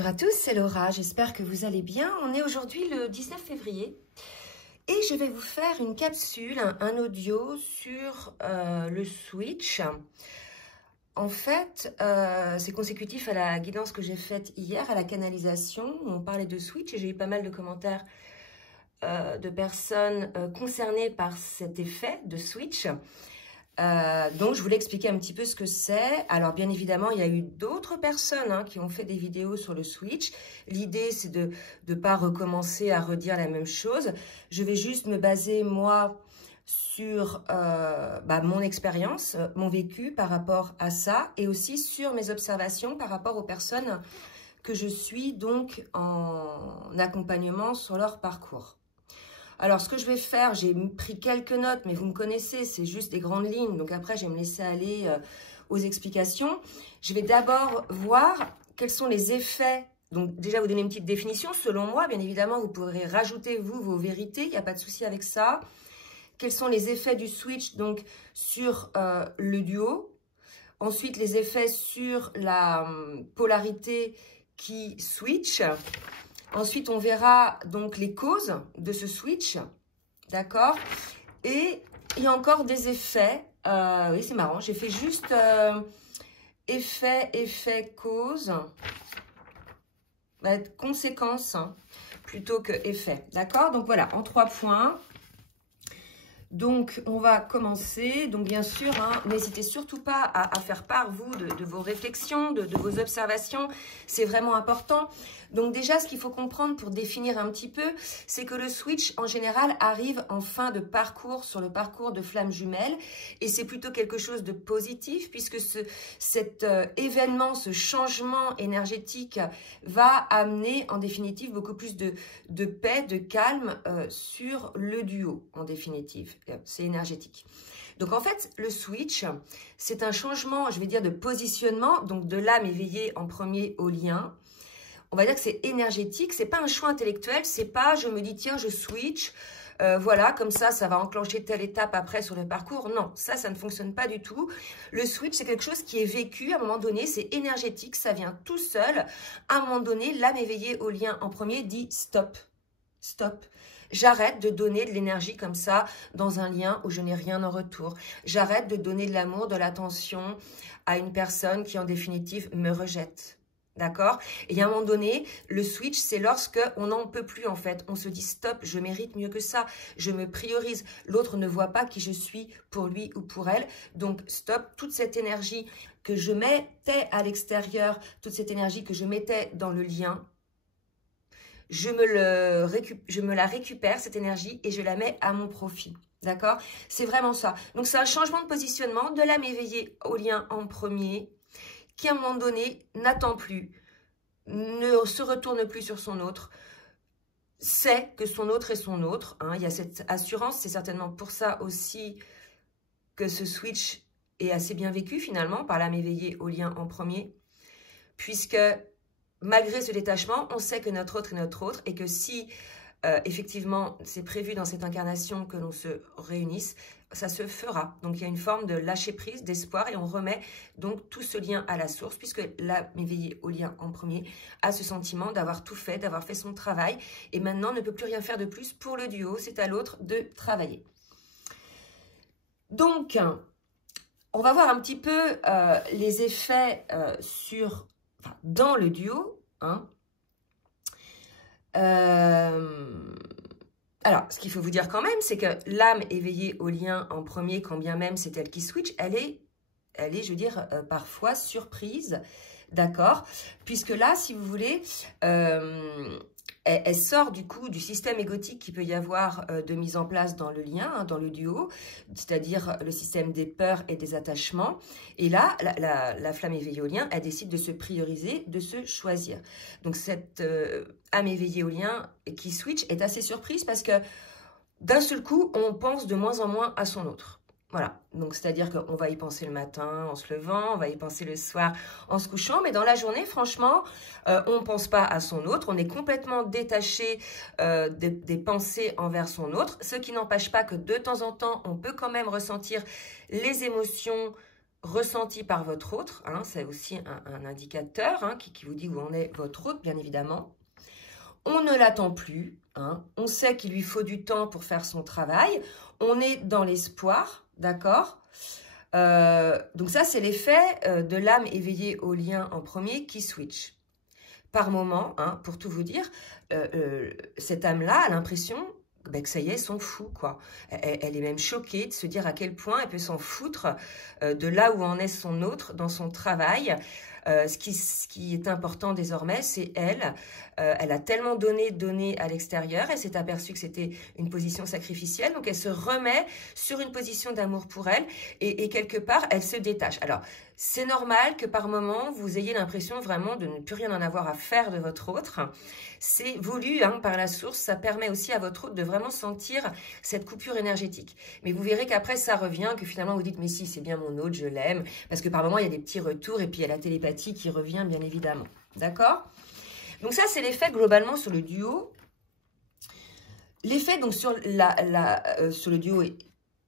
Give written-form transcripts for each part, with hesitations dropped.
Bonjour à tous, c'est Laura, j'espère que vous allez bien. On est aujourd'hui le 19 février et je vais vous faire une capsule, un audio sur le switch. En fait, c'est consécutif à la guidance que j'ai faite hier, à la canalisation, où on parlait de switch et j'ai eu pas mal de commentaires de personnes concernées par cet effet de switch. Donc, je voulais expliquer un petit peu ce que c'est. Alors, bien évidemment, il y a eu d'autres personnes qui ont fait des vidéos sur le switch. L'idée, c'est de ne pas recommencer à redire la même chose. Je vais juste me baser, moi, sur mon expérience, mon vécu par rapport à ça, et aussi sur mes observations par rapport aux personnes que je suis donc en accompagnement sur leur parcours. Alors, ce que je vais faire, j'ai pris quelques notes, mais vous me connaissez, c'est juste des grandes lignes. Donc après, je vais me laisser aller aux explications. Je vais d'abord voir quels sont les effets. Donc déjà, vous donner une petite définition. Selon moi, bien évidemment, vous pourrez rajouter, vous, vos vérités. Il n'y a pas de souci avec ça. Quels sont les effets du switch donc sur le duo. Ensuite, les effets sur la polarité qui switch. Ensuite, on verra donc les causes de ce switch, d'accord? Et il y a encore des effets. Oui, c'est marrant. J'ai fait juste effet, cause, conséquence plutôt que effet, d'accord? Donc voilà, en 3 points. Donc, on va commencer. Donc, bien sûr, n'hésitez surtout pas à faire part, vous, de vos réflexions, de vos observations. C'est vraiment important. Donc, déjà, ce qu'il faut comprendre pour définir un petit peu, c'est que le switch, en général, arrive en fin de parcours, sur le parcours de flamme jumelle. Et c'est plutôt quelque chose de positif, puisque cet événement, ce changement énergétique va amener, en définitive, beaucoup plus de paix, de calme sur le duo, en définitive. C'est énergétique. Donc, en fait, le switch, c'est un changement, je vais dire, de positionnement, donc de l'âme éveillée en premier au lien. On va dire que c'est énergétique, c'est pas un choix intellectuel, c'est pas je me dis tiens, je switch, voilà, comme ça va enclencher telle étape après sur le parcours. Non, ça ne fonctionne pas du tout. Le switch, c'est quelque chose qui est vécu à un moment donné, c'est énergétique, ça vient tout seul. À un moment donné, l'âme éveillée au lien en premier dit stop, stop. J'arrête de donner de l'énergie comme ça dans un lien où je n'ai rien en retour. J'arrête de donner de l'amour, de l'attention à une personne qui, en définitive, me rejette. D'accord? Et à un moment donné, le switch, c'est lorsque on n'en peut plus, en fait. On se dit, stop, je mérite mieux que ça. Je me priorise. L'autre ne voit pas qui je suis pour lui ou pour elle. Donc, stop, toute cette énergie que je mettais à l'extérieur, toute cette énergie que je mettais dans le lien, je me la récupère, cette énergie, et je la mets à mon profit. D'accord? C'est vraiment ça. Donc, c'est un changement de positionnement de l'âme éveillée au lien en premier, qui, à un moment donné, n'attend plus, ne se retourne plus sur son autre, sait que son autre est son autre. Il y a cette assurance, c'est certainement pour ça aussi que ce switch est assez bien vécu, finalement, par l'âme éveillée au lien en premier, puisque malgré ce détachement, on sait que notre autre est notre autre et que si, effectivement, c'est prévu dans cette incarnation que l'on se réunisse, ça se fera. Donc, il y a une forme de lâcher-prise, d'espoir et on remet donc tout ce lien à la source puisque l'âme éveillée au lien en premier a ce sentiment d'avoir tout fait, d'avoir fait son travail et maintenant ne peut plus rien faire de plus pour le duo. C'est à l'autre de travailler. Donc, on va voir un petit peu les effets dans le duo. Alors, ce qu'il faut vous dire quand même, c'est que l'âme éveillée au lien en premier, quand bien même c'est elle qui switch, elle est, je veux dire, parfois surprise, d'accord? Puisque là, si vous voulez, elle sort du coup du système égotique qu'il peut y avoir de mise en place dans le lien, dans le duo, c'est-à-dire le système des peurs et des attachements. Et là, la flamme éveillée au lien, elle décide de se prioriser, de se choisir. Donc cette âme éveillée au lien qui switch est assez surprise parce que d'un seul coup, on pense de moins en moins à son autre. Voilà, donc c'est-à-dire qu'on va y penser le matin en se levant, on va y penser le soir en se couchant, mais dans la journée, franchement, on ne pense pas à son autre, on est complètement détaché des pensées envers son autre, ce qui n'empêche pas que de temps en temps, on peut quand même ressentir les émotions ressenti par votre autre, hein, c'est aussi un indicateur hein, qui vous dit où en est votre autre, bien évidemment. On ne l'attend plus, hein, on sait qu'il lui faut du temps pour faire son travail, on est dans l'espoir, d'accord? Donc ça, c'est l'effet de l'âme éveillée au lien en premier qui switch. Par moment, hein, pour tout vous dire, cette âme-là a l'impression que ça y est, s'en fout, quoi. Elle est même choquée de se dire à quel point elle peut s'en foutre de là où en est son autre dans son travail. Ce qui est important désormais, c'est elle. Elle a tellement donné à l'extérieur, elle s'est aperçue que c'était une position sacrificielle, donc elle se remet sur une position d'amour pour elle, et quelque part, elle se détache. Alors, c'est normal que par moment, vous ayez l'impression vraiment de ne plus rien en avoir à faire de votre autre. C'est voulu hein, par la source, ça permet aussi à votre autre de vraiment sentir cette coupure énergétique. Mais vous verrez qu'après, ça revient, que finalement, vous dites, mais si, c'est bien mon autre, je l'aime, parce que par moment, il y a des petits retours, et puis il y a la télépathie qui revient, bien évidemment. D'accord ? Donc ça, c'est l'effet globalement sur le duo. L'effet donc sur, sur le duo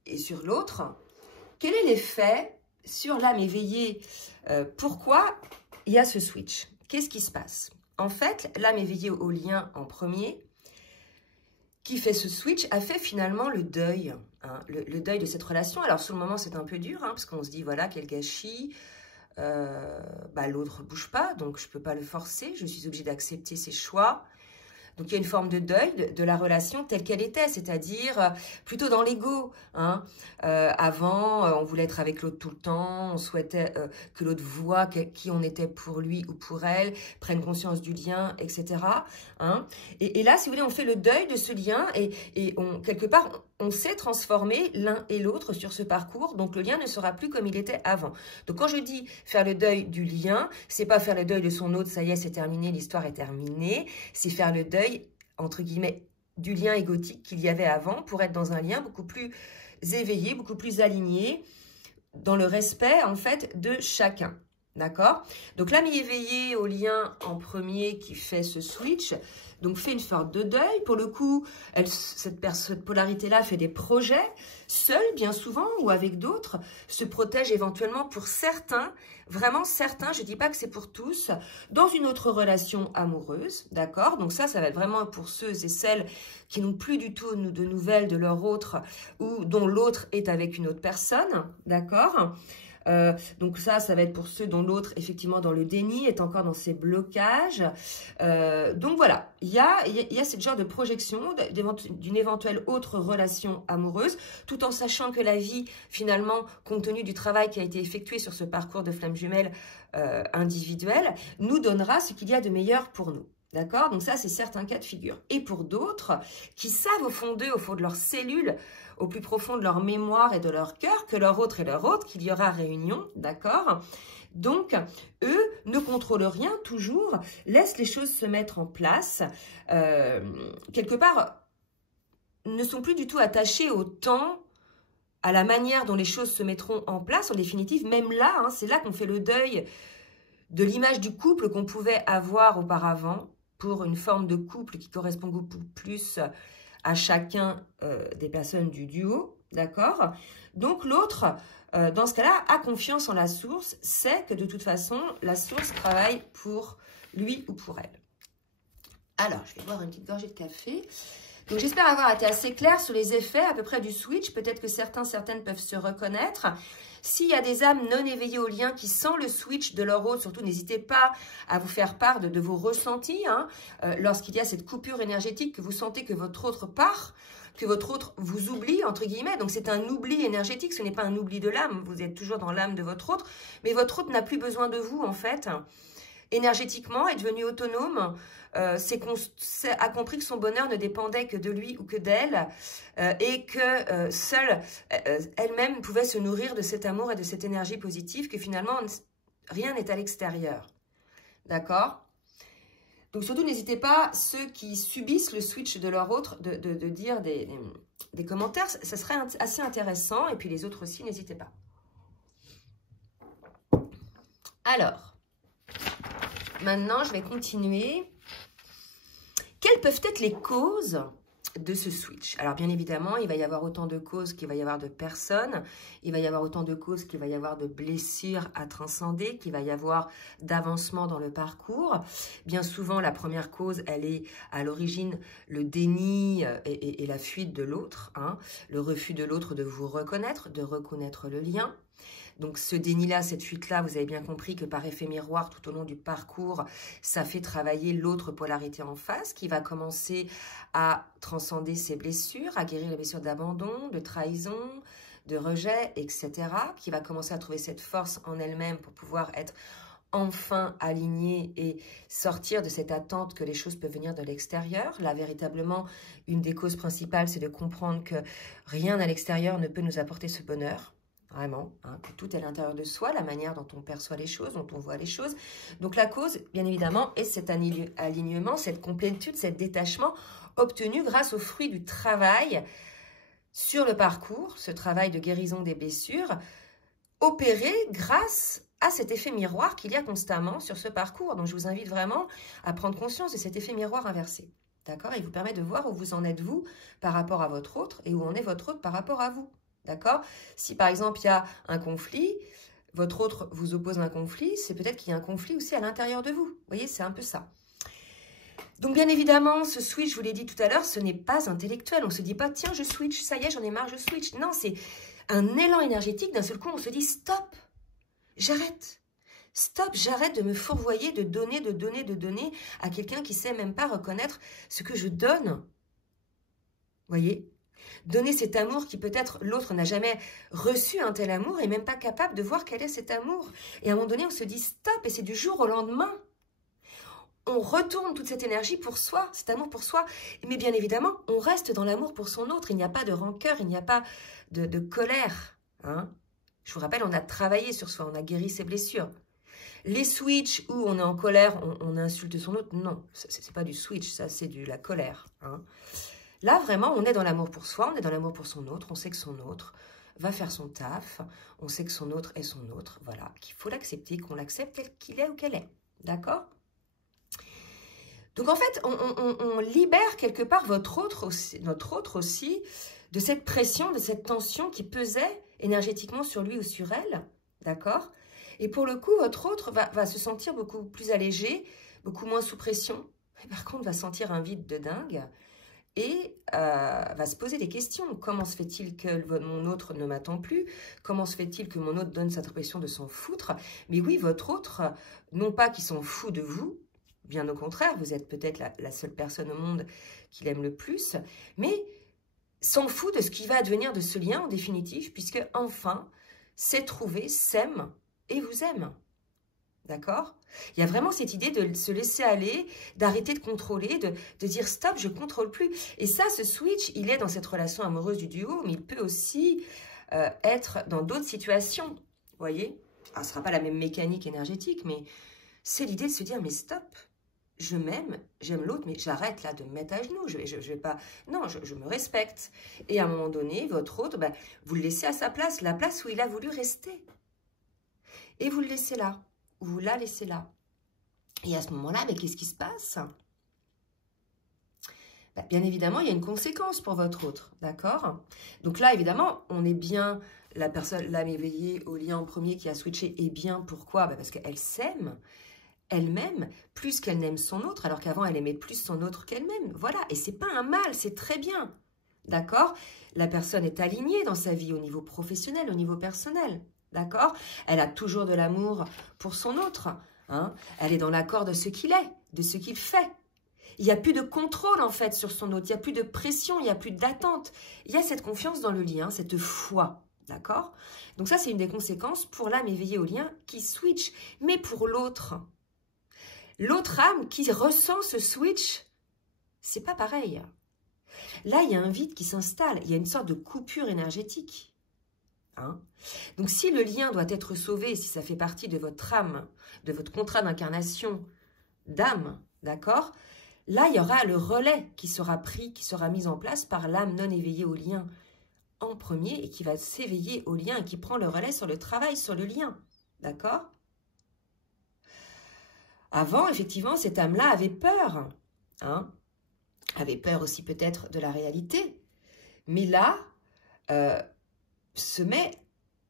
et sur l'autre. Quel est l'effet sur l'âme éveillée? Pourquoi il y a ce switch? Qu'est-ce qui se passe? En fait, l'âme éveillée au lien en premier, qui fait ce switch, a fait finalement le deuil. Hein, le deuil de cette relation. Alors, sur le moment, c'est un peu dur, hein, parce qu'on se dit, voilà, quel gâchis. L'autre ne bouge pas, donc je ne peux pas le forcer. Je suis obligée d'accepter ses choix. Donc, il y a une forme de deuil de la relation telle qu'elle était, c'est-à-dire plutôt dans l'ego. Hein. Avant, on voulait être avec l'autre tout le temps, on souhaitait que l'autre voie qui on était pour lui ou pour elle, prenne conscience du lien, etc. Hein. Et là, si vous voulez, on fait le deuil de ce lien et quelque part, on s'est transformé l'un et l'autre sur ce parcours, donc le lien ne sera plus comme il était avant. Donc quand je dis faire le deuil du lien, c'est pas faire le deuil de son autre, ça y est, c'est terminé, l'histoire est terminée, c'est faire le deuil, entre guillemets, du lien égotique qu'il y avait avant pour être dans un lien beaucoup plus éveillé, beaucoup plus aligné, dans le respect, en fait, de chacun. D'accord? Donc l'âme éveillée au lien en premier qui fait ce switch, donc fait une sorte de deuil. Pour le coup, cette polarité-là fait des projets, seule bien souvent ou avec d'autres, se protège éventuellement pour certains, vraiment certains, je ne dis pas que c'est pour tous, dans une autre relation amoureuse, d'accord? Donc ça va être vraiment pour ceux et celles qui n'ont plus du tout de nouvelles de leur autre ou dont l'autre est avec une autre personne, d'accord? Donc ça va être pour ceux dont l'autre, effectivement, dans le déni, est encore dans ses blocages. Donc voilà, il y a ce genre de projection d'une éventuelle autre relation amoureuse, tout en sachant que la vie, finalement, compte tenu du travail qui a été effectué sur ce parcours de flamme jumelle individuel, nous donnera ce qu'il y a de meilleur pour nous. D'accord? Donc ça, c'est certains cas de figure. Et pour d'autres qui savent au fond d'eux, au fond de leurs cellules, au plus profond de leur mémoire et de leur cœur, que leur autre est leur autre, qu'il y aura réunion, d'accord? Donc, eux ne contrôlent rien toujours, laissent les choses se mettre en place. Quelque part, ne sont plus du tout attachés au temps, à la manière dont les choses se mettront en place. En définitive, même là, hein, c'est là qu'on fait le deuil de l'image du couple qu'on pouvait avoir auparavant, pour une forme de couple qui correspond beaucoup plus à chacun des personnes du duo, d'accord? Donc l'autre, dans ce cas-là, a confiance en la source, sait que de toute façon, la source travaille pour lui ou pour elle. Alors, je vais boire une petite gorgée de café. Donc j'espère avoir été assez claire sur les effets à peu près du switch. Peut-être que certaines peuvent se reconnaître. S'il y a des âmes non éveillées au lien qui sentent le switch de leur autre, surtout n'hésitez pas à vous faire part de vos ressentis. Hein, lorsqu'il y a cette coupure énergétique, que vous sentez que votre autre part, que votre autre vous oublie, entre guillemets. Donc c'est un oubli énergétique, ce n'est pas un oubli de l'âme. Vous êtes toujours dans l'âme de votre autre, mais votre autre n'a plus besoin de vous en fait. Énergétiquement, est devenu autonome, a compris que son bonheur ne dépendait que de lui ou que d'elle et que seule elle-même pouvait se nourrir de cet amour et de cette énergie positive, que finalement rien n'est à l'extérieur. D'accord? Donc surtout n'hésitez pas, ceux qui subissent le switch de leur autre, de dire des commentaires, ça serait assez intéressant, et puis les autres aussi, n'hésitez pas. Alors, maintenant je vais continuer. Quelles peuvent être les causes de ce switch. Alors bien évidemment, il va y avoir autant de causes qu'il va y avoir de personnes, il va y avoir autant de causes qu'il va y avoir de blessures à transcender, qu'il va y avoir d'avancement dans le parcours. Bien souvent, la première cause, elle est à l'origine le déni et la fuite de l'autre, hein, le refus de l'autre de vous reconnaître, de reconnaître le lien. Donc ce déni-là, cette fuite-là, vous avez bien compris que par effet miroir, tout au long du parcours, ça fait travailler l'autre polarité en face qui va commencer à transcender ses blessures, à guérir les blessures d'abandon, de trahison, de rejet, etc. Qui va commencer à trouver cette force en elle-même pour pouvoir être enfin alignée et sortir de cette attente que les choses peuvent venir de l'extérieur. Là, véritablement, une des causes principales, c'est de comprendre que rien à l'extérieur ne peut nous apporter ce bonheur. Vraiment, hein, que tout est à l'intérieur de soi, la manière dont on perçoit les choses, dont on voit les choses. Donc la cause, bien évidemment, est cet alignement, cette complétude, cet détachement obtenu grâce au fruit du travail sur le parcours, ce travail de guérison des blessures, opéré grâce à cet effet miroir qu'il y a constamment sur ce parcours. Donc je vous invite vraiment à prendre conscience de cet effet miroir inversé. D'accord? Il vous permet de voir où vous en êtes vous par rapport à votre autre et où en est votre autre par rapport à vous. D'accord? Si par exemple il y a un conflit, votre autre vous oppose un conflit, c'est peut-être qu'il y a un conflit aussi à l'intérieur de vous. Vous voyez, c'est un peu ça. Donc bien évidemment, ce switch, je vous l'ai dit tout à l'heure, ce n'est pas intellectuel. On ne se dit pas, tiens, je switch, ça y est, j'en ai marre, je switch. Non, c'est un élan énergétique. D'un seul coup, on se dit, stop, j'arrête. Stop, j'arrête de me fourvoyer, de donner à quelqu'un qui ne sait même pas reconnaître ce que je donne. Vous voyez? Donner cet amour qui peut-être l'autre n'a jamais reçu un tel amour et même pas capable de voir quel est cet amour. Et à un moment donné, on se dit stop et c'est du jour au lendemain. On retourne toute cette énergie pour soi, cet amour pour soi. Mais bien évidemment, on reste dans l'amour pour son autre. Il n'y a pas de rancœur, il n'y a pas de colère. Hein? Je vous rappelle, on a travaillé sur soi, on a guéri ses blessures. Les switches où on est en colère, on insulte son autre, non, c'est pas du switch, ça c'est de la colère. Hein? Là, vraiment, on est dans l'amour pour soi, on est dans l'amour pour son autre, on sait que son autre va faire son taf, on sait que son autre est son autre, voilà, qu'il faut l'accepter, qu'on l'accepte tel qu'il est ou qu'elle est, d'accord? Donc en fait, on libère quelque part notre autre aussi, de cette pression, de cette tension qui pesait énergétiquement sur lui ou sur elle, d'accord? Et pour le coup, votre autre va se sentir beaucoup plus allégé, beaucoup moins sous pression, mais par contre va sentir un vide de dingue, et va se poser des questions. Comment se fait-il que mon autre ne m'attend plus? Comment se fait-il que mon autre donne cette impression de s'en foutre? Mais oui, votre autre, non pas qu'il s'en fout de vous, bien au contraire, vous êtes peut-être la seule personne au monde qu'il aime le plus, mais s'en fout de ce qui va advenir de ce lien en définitive, puisque enfin, s'est trouvé, s'aime et vous aime. D'accord? Il y a vraiment cette idée de se laisser aller, d'arrêter de contrôler, de dire stop, je ne contrôle plus. Et ça, ce switch, il est dans cette relation amoureuse du duo, mais il peut aussi être dans d'autres situations. Vous voyez? Alors, ce ne sera pas la même mécanique énergétique, mais c'est l'idée de se dire, mais stop, je m'aime, j'aime l'autre, mais j'arrête là de me mettre à genoux. Je vais pas... Non, je me respecte. Et à un moment donné, votre autre, ben, vous le laissez à sa place, la place où il a voulu rester. Et vous le laissez là. Vous la laissez là. Et à ce moment-là, ben, qu'est-ce qui se passe? Ben, bien évidemment, il y a une conséquence pour votre autre, d'accord? Donc là, évidemment, on est bien, la personne, l'âme éveillée au lien en premier qui a switché, est bien, pourquoi? Ben, parce qu'elle s'aime elle-même plus qu'elle n'aime son autre, alors qu'avant, elle aimait plus son autre qu'elle-même. Voilà, et c'est pas un mal, c'est très bien, d'accord? La personne est alignée dans sa vie au niveau professionnel, au niveau personnel. D'accord? Elle a toujours de l'amour pour son autre. Hein? Elle est dans l'accord de ce qu'il est, de ce qu'il fait. Il n'y a plus de contrôle en fait sur son autre. Il n'y a plus de pression, il n'y a plus d'attente. Il y a cette confiance dans le lien, cette foi. D'accord? Donc ça, c'est une des conséquences pour l'âme éveillée au lien qui switch. Mais pour l'autre âme qui ressent ce switch, c'est pas pareil. Là, il y a un vide qui s'installe. Il y a une sorte de coupure énergétique. Hein? Donc si le lien doit être sauvé, si ça fait partie de votre âme, de votre contrat d'incarnation d'âme, d'accord? Là, il y aura le relais qui sera pris, qui sera mis en place par l'âme non éveillée au lien en premier et qui va s'éveiller au lien et qui prend le relais sur le travail, sur le lien, d'accord? Avant, effectivement, cette âme-là avait peur, hein? avait peur aussi peut-être de la réalité, mais là, se met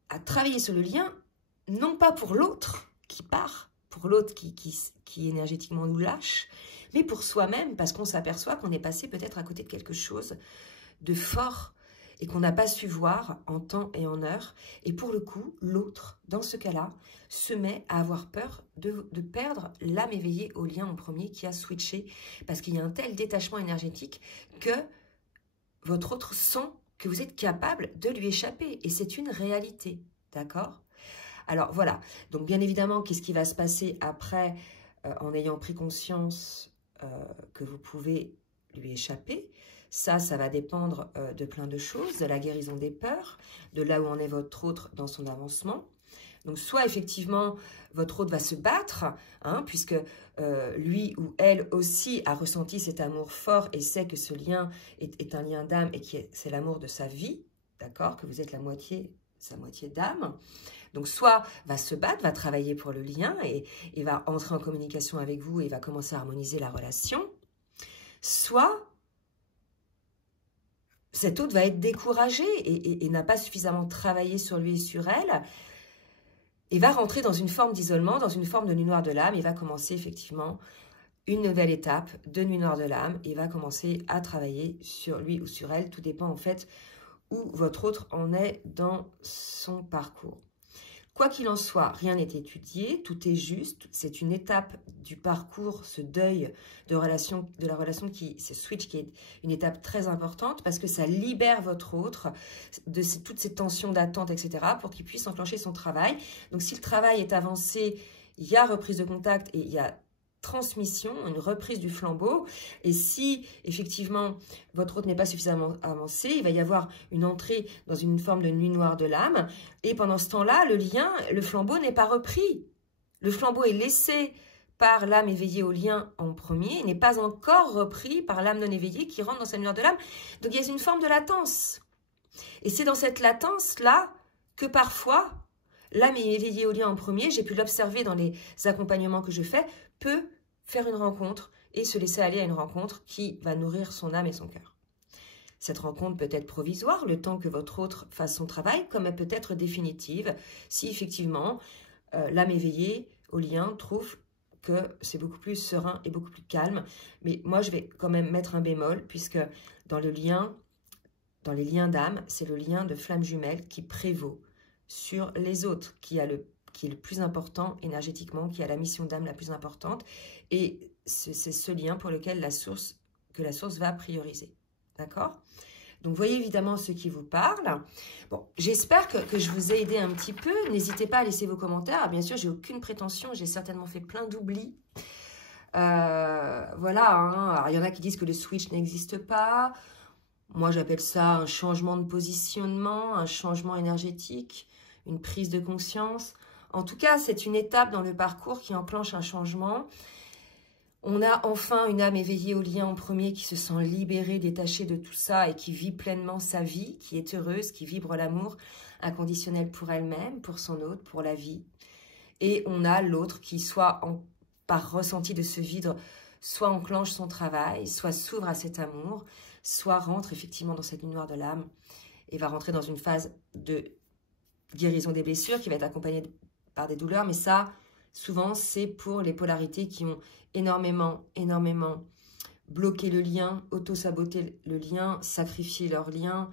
à travailler sur le lien, non pas pour l'autre qui part, pour l'autre qui énergétiquement nous lâche, mais pour soi-même, parce qu'on s'aperçoit qu'on est passé peut-être à côté de quelque chose de fort et qu'on n'a pas su voir en temps et en heure. Et pour le coup, l'autre, dans ce cas-là, se met à avoir peur de perdre l'âme éveillée au lien en premier qui a switché, parce qu'il y a un tel détachement énergétique que votre autre sent que vous êtes capable de lui échapper. Et c'est une réalité, d'accord? Alors voilà, donc bien évidemment, qu'est-ce qui va se passer après en ayant pris conscience que vous pouvez lui échapper? Ça va dépendre de plein de choses, de la guérison des peurs, de là où en est votre autre dans son avancement. Donc soit effectivement, votre autre va se battre, hein, puisque lui ou elle aussi a ressenti cet amour fort et sait que ce lien est un lien d'âme et que c'est l'amour de sa vie, d'accord, que vous êtes sa moitié d'âme. Donc soit va se battre, va travailler pour le lien et va entrer en communication avec vous et va commencer à harmoniser la relation, soit cet autre va être découragé et n'a pas suffisamment travaillé sur lui et sur elle, et va rentrer dans une forme d'isolement, dans une forme de nuit noire de l'âme, et va commencer effectivement une nouvelle étape de nuit noire de l'âme, et va commencer à travailler sur lui ou sur elle, tout dépend en fait où votre autre en est dans son parcours. Quoi qu'il en soit, rien n'est étudié, tout est juste, c'est une étape du parcours, ce deuil de la relation ce switch qui est une étape très importante parce que ça libère votre autre de toutes ces tensions d'attente, etc. pour qu'il puisse enclencher son travail. Donc si le travail est avancé, il y a reprise de contact et il y a transmission, une reprise du flambeau. Et si, effectivement, votre autre n'est pas suffisamment avancé, il va y avoir une entrée dans une forme de nuit noire de l'âme. Et pendant ce temps-là, le flambeau n'est pas repris. Le flambeau est laissé par l'âme éveillée au lien en premier, il n'est pas encore repris par l'âme non éveillée qui rentre dans sa nuit noire de l'âme. Donc, il y a une forme de latence. Et c'est dans cette latence-là que parfois, l'âme éveillée au lien en premier, j'ai pu l'observer dans les accompagnements que je fais, peut faire une rencontre et se laisser aller à une rencontre qui va nourrir son âme et son cœur. Cette rencontre peut être provisoire, le temps que votre autre fasse son travail, comme elle peut être définitive, si effectivement l'âme éveillée au lien trouve que c'est beaucoup plus serein et beaucoup plus calme. Mais moi, je vais quand même mettre un bémol, puisque dans les liens d'âme, c'est le lien de flamme jumelle qui prévaut sur les autres, qui est le plus important énergétiquement, qui a la mission d'âme la plus importante. Et c'est ce lien pour lequel la source va prioriser. D'accord? Donc, voyez évidemment ce qui vous parle. Bon, j'espère que je vous ai aidé un petit peu. N'hésitez pas à laisser vos commentaires. Bien sûr, j'ai aucune prétention. J'ai certainement fait plein d'oublis. Voilà. Hein. Alors, il y en a qui disent que le switch n'existe pas. Moi, j'appelle ça un changement de positionnement, un changement énergétique, une prise de conscience. En tout cas, c'est une étape dans le parcours qui enclenche un changement. On a enfin une âme éveillée au lien en premier qui se sent libérée, détachée de tout ça et qui vit pleinement sa vie, qui est heureuse, qui vibre l'amour inconditionnel pour elle-même, pour son autre, pour la vie. Et on a l'autre qui, soit par ressenti de ce vide, soit enclenche son travail, soit s'ouvre à cet amour, soit rentre effectivement dans cette nuit noire de l'âme et va rentrer dans une phase de guérison des blessures qui va être accompagnée par des douleurs. Mais ça, souvent, c'est pour les polarités qui ont énormément bloqué le lien, auto-saboté le lien, sacrifié leur lien.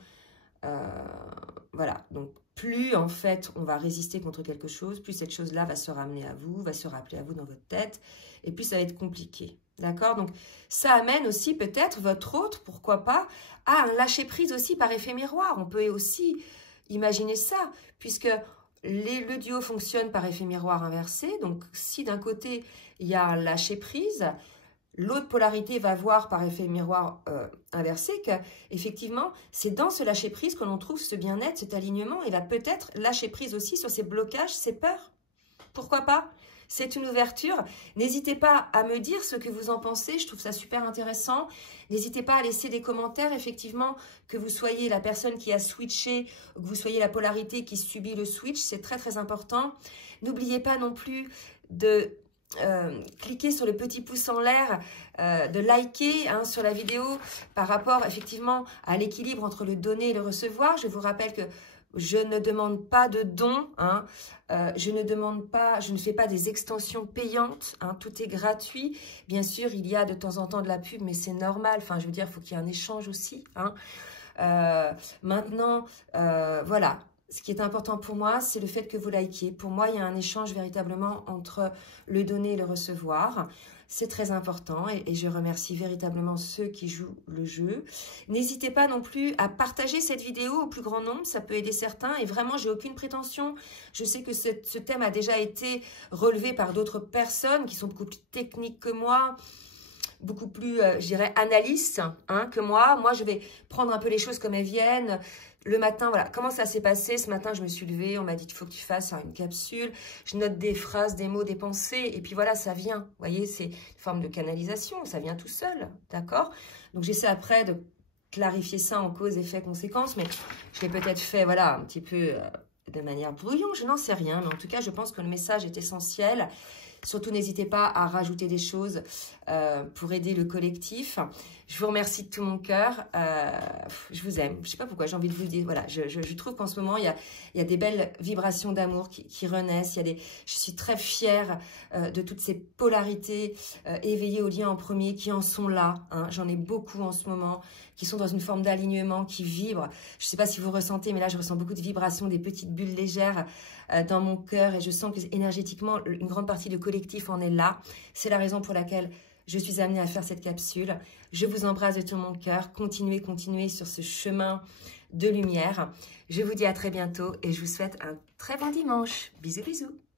Voilà, donc plus en fait on va résister contre quelque chose, plus cette chose-là va se ramener à vous, va se rappeler à vous dans votre tête, et plus ça va être compliqué. D'accord? Donc ça amène aussi peut-être votre autre, pourquoi pas, à un lâcher-prise aussi par effet miroir. On peut aussi imaginer ça, puisque le duo fonctionne par effet miroir inversé. Donc, si d'un côté, il y a un lâcher-prise, l'autre polarité va voir par effet miroir inversé qu'effectivement, c'est dans ce lâcher-prise que l'on trouve ce bien-être, cet alignement, et va peut-être lâcher prise aussi sur ses blocages, ses peurs. Pourquoi pas? C'est une ouverture. N'hésitez pas à me dire ce que vous en pensez. Je trouve ça super intéressant. N'hésitez pas à laisser des commentaires, effectivement, que vous soyez la personne qui a switché, que vous soyez la polarité qui subit le switch. C'est très, très important. N'oubliez pas non plus de cliquer sur le petit pouce en l'air, de liker hein, sur la vidéo par rapport effectivement à l'équilibre entre le donner et le recevoir. Je vous rappelle que je ne demande pas de dons, hein, je ne fais pas des extensions payantes, hein, tout est gratuit. Bien sûr, il y a de temps en temps de la pub, mais c'est normal. Enfin, je veux dire, il faut qu'il y ait un échange aussi. Hein. Maintenant, voilà. Ce qui est important pour moi, c'est le fait que vous likez. Pour moi, il y a un échange véritablement entre le donner et le recevoir. C'est très important et je remercie véritablement ceux qui jouent le jeu. N'hésitez pas non plus à partager cette vidéo au plus grand nombre, ça peut aider certains. Et vraiment, j'ai aucune prétention. Je sais que ce thème a déjà été relevé par d'autres personnes qui sont beaucoup plus techniques que moi, beaucoup plus, je dirais, analystes hein, que moi. Moi, je vais prendre un peu les choses comme elles viennent. Le matin, voilà, comment ça s'est passé? Ce matin, je me suis levée, on m'a dit qu'il faut que tu fasses une capsule. Je note des phrases, des mots, des pensées, et puis voilà, ça vient. Vous voyez, c'est une forme de canalisation, ça vient tout seul, d'accord? Donc, j'essaie après de clarifier ça en cause, effet, conséquences, mais je l'ai peut-être fait, voilà, un petit peu de manière brouillon, je n'en sais rien, mais en tout cas, je pense que le message est essentiel. Surtout, n'hésitez pas à rajouter des choses pour aider le collectif. Je vous remercie de tout mon cœur. Je vous aime. Je ne sais pas pourquoi, j'ai envie de vous le dire. Voilà, je trouve qu'en ce moment, il y a des belles vibrations d'amour qui renaissent. Je suis très fière de toutes ces polarités éveillées au lien en premier qui en sont là. Hein. J'en ai beaucoup en ce moment qui sont dans une forme d'alignement, qui vibrent. Je ne sais pas si vous ressentez, mais là, je ressens beaucoup de vibrations, des petites bulles légères dans mon cœur et je sens que énergétiquement, une grande partie du collectif en est là. C'est la raison pour laquelle je suis amenée à faire cette capsule. Je vous embrasse de tout mon cœur. Continuez sur ce chemin de lumière. Je vous dis à très bientôt et je vous souhaite un très bon dimanche. Bisous, bisous.